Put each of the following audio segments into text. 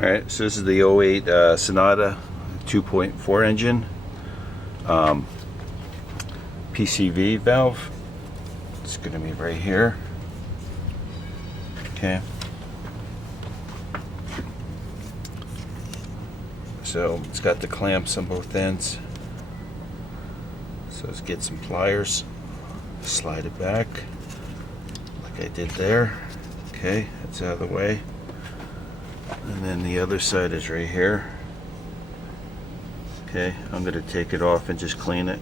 Alright, so this is the 08 Sonata 2.4 engine. PCV valve. It's going to be right here. Okay. So it's got the clamps on both ends. So let's get some pliers. Slide it back like I did there. Okay, that's out of the way. And then the other side is right here. Okay, I'm going to take it off and just clean it.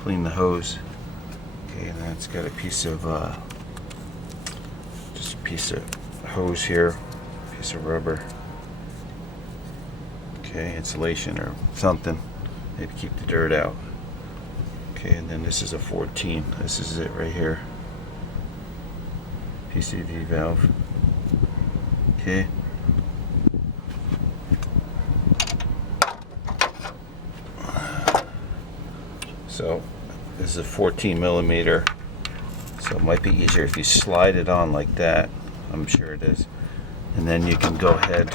Clean the hose. Okay, and then it's got a piece of just a piece of hose here, piece of rubber. Okay, insulation or something, maybe keep the dirt out. Okay, and then this is a 14. This is it right here. PCV valve. Okay. So this is a 14 millimeter. So it might be easier if you slide it on like that. I'm sure it is. And then you can go ahead.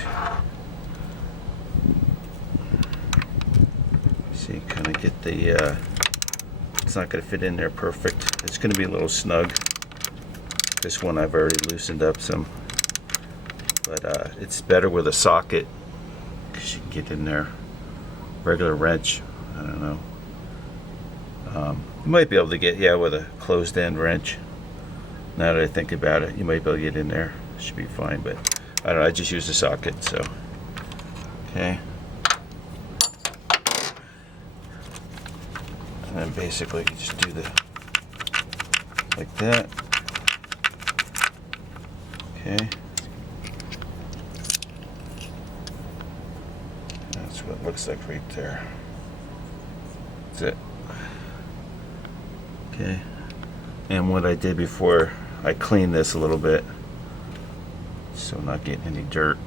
See, kind of get the. It's not going to fit in there perfect. It's going to be a little snug. This one I've already loosened up some. But it's better with a socket because you can get in there. Regular wrench, I don't know. You might be able to get, with a closed end wrench. Now that I think about it, you might be able to get in there. Should be fine, but I don't know. I just use a socket, so. Okay. And then basically you just do like that. Okay. That's what it looks like right there. That's it. Okay. And what I did before, I cleaned this a little bit, so I'm not getting any dirt.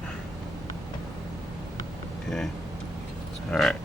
Okay. All right.